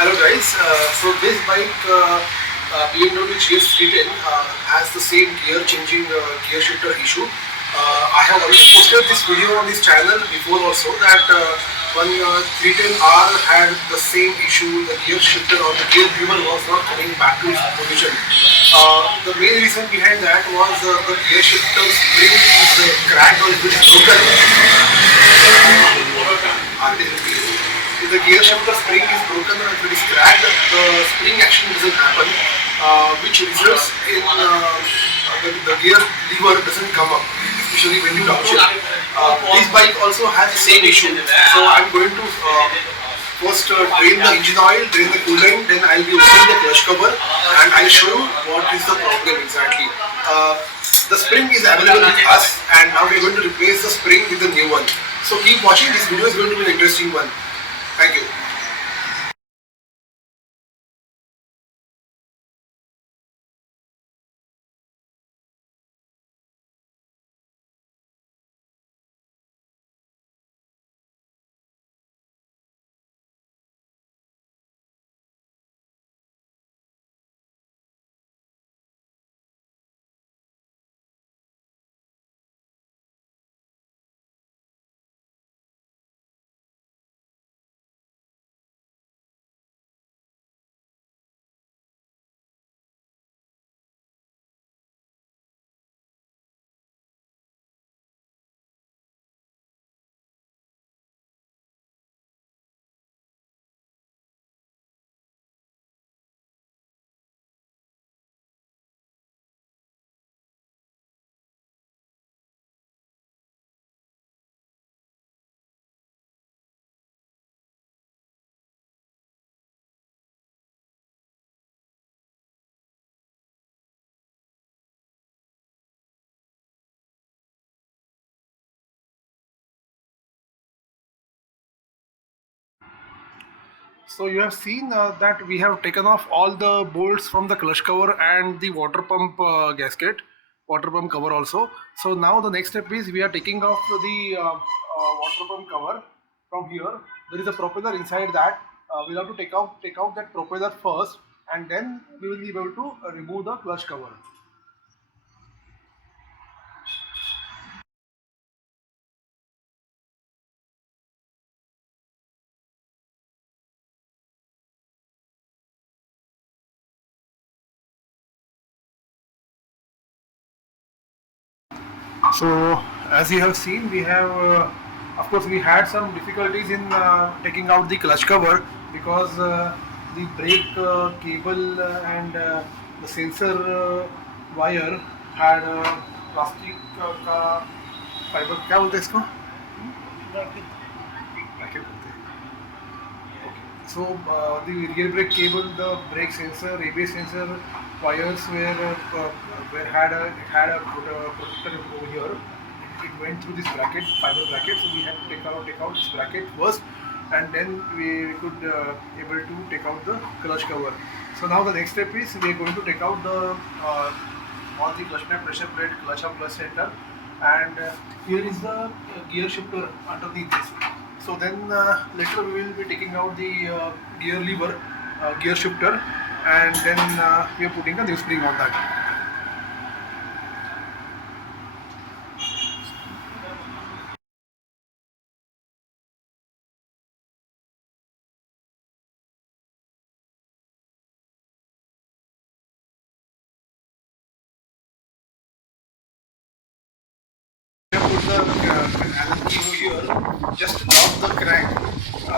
Hello guys, so this bike Bmw Gs310 has the same gear changing gear shifter issue. I have already posted this video on this channel before also that one 310R had the same issue, the gear shifter or the gear lever was not coming back to its position. The main reason behind that was the gear shifter spring is cracked or it is broken. If the gear shifter spring is broken or if it is cracked, the spring action doesn't happen, which results in the gear lever doesn't come up, especially when you downshift. This bike also has the same issue. So I'm going to first drain the engine oil, drain the coolant, then I'll be opening the clutch cover and I'll show you what is the problem exactly. The spring is available with us and now we're going to replace the spring with the new one. So keep watching, this video is going to be an interesting one. Thank you. So you have seen that we have taken off all the bolts from the clutch cover and the water pump gasket, water pump cover also. So now the next step is we are taking off the water pump cover from here. There is a propeller inside that. We'll have to take out that propeller first, and then we will be able to remove the clutch cover. So as you have seen, we have, of course, we had some difficulties in taking out the clutch cover because the brake cable and the sensor wire had plastic का fibre क्या बोलते हैं इसको bracket बोलते हैं. So the rear brake cable, the brake sensor, ABS sensor wires had a protector over here. It went through this bracket, fiber bracket. So we had to take out this bracket first, and then we could able to take out the clutch cover. So now the next step is we are going to take out the all the clutch pad, pressure plate, clutch up, clutch center, and here is the gear shifter underneath this. So then later we will be taking out the gear lever, gear shifter, and then we are putting a new spring on that. Put the Allen key over here, just lock the crank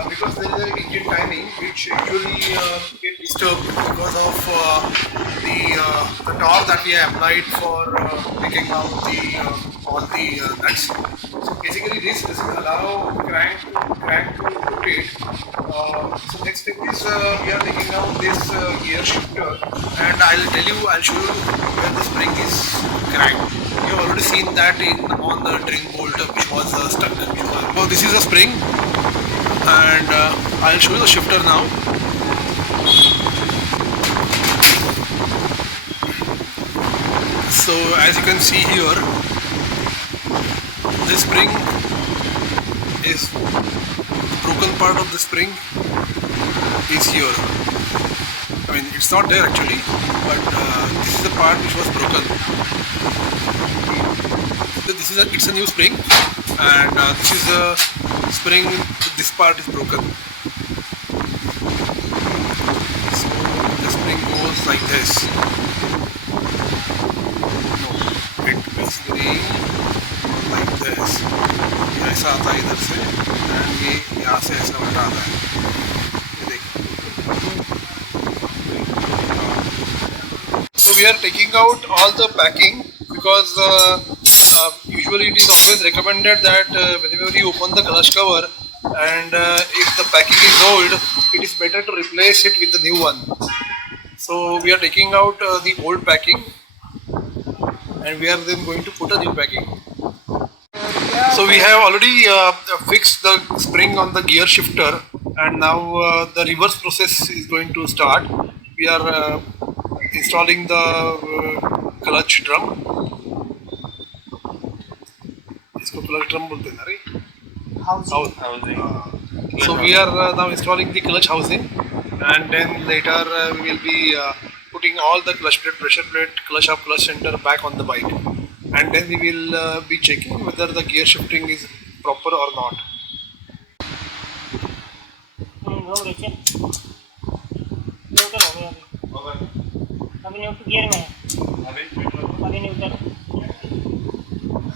because there is an engine timing which usually get disturbed because of the torque that we have applied for taking out all the nuts. So basically this doesn't allow crank to rotate. So next step is we are taking out this gear shifter, and I'll show you where the spring is cracked. You have already seen that on the drain bolt which was stuck. So this is a spring, and I'll show you the shifter now. So as you can see here, this spring is broken part of the spring is here. I mean, it's not there actually, but this is the part which was broken. So it's a new spring, and this is a spring. This part is broken. So the spring goes like this. No, it basically like this. ये ऐसा आता है इधर से, and ये यहाँ से ऐसा उल्टा आता है. ये देखो. So we are taking out all the packing because usually it is always recommended that whenever you open the clutch cover and if the packing is old, it is better to replace it with the new one. So we are taking out the old packing and we are then going to put a new packing. So we have already fixed the spring on the gear shifter, and now the reverse process is going to start. We are installing the clutch drum. इसको clutch drum बोलते हैं ना रे? Housing. So we are now installing the clutch housing, and then later we will be putting all the clutch plate, pressure plate, clutch up, clutch center back on the bike, and then we will be checking whether the gear shifting is proper or not. अभी neutral gear में है. अभी neutral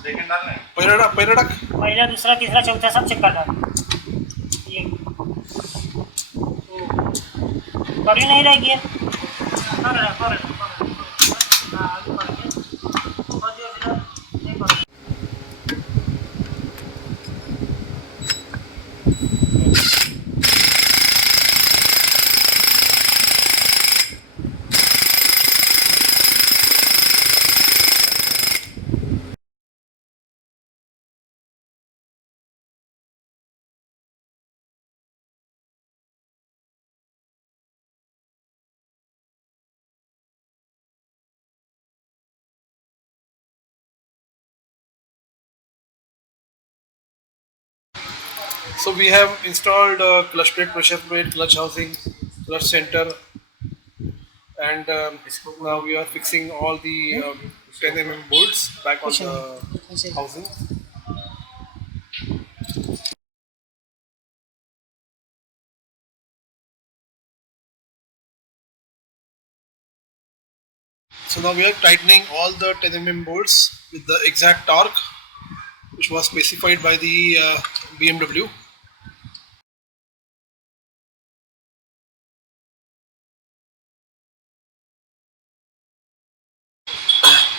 second डालना है. पहला दूसरा तीसरा चौथा सब चेक कर डाल. ये कर ही नहीं रहा गियर. कर आगे बढ़ के और जो फिर नहीं कर. So we have installed clutch plate, pressure plate, clutch housing, clutch center, and now we are fixing all the 10 mm bolts back on the housing. So now we are tightening all the 10 mm bolts with the exact torque which was specified by the BMW.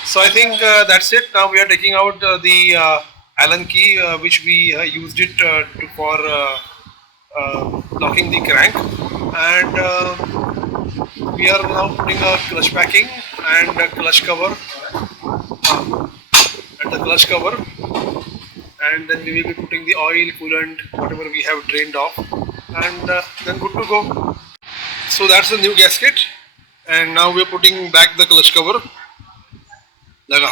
So I think that's it. Now we are taking out the Allen key which we used it for locking the crank, and we are now putting a clutch packing and a clutch cover and then we will be putting the oil, coolant, whatever we have drained off, and then good to go. So that's the new gasket, and now we are putting back the clutch cover. Laga.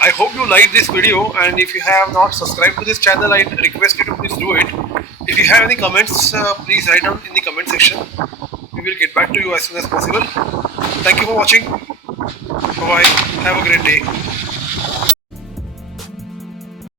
I hope you like this video, and if you have not subscribed to this channel, I request you to please do it. If you have any comments, please write down in the comment section. We will get back to you as soon as possible. Thank you for watching. Bye bye. Have a great day.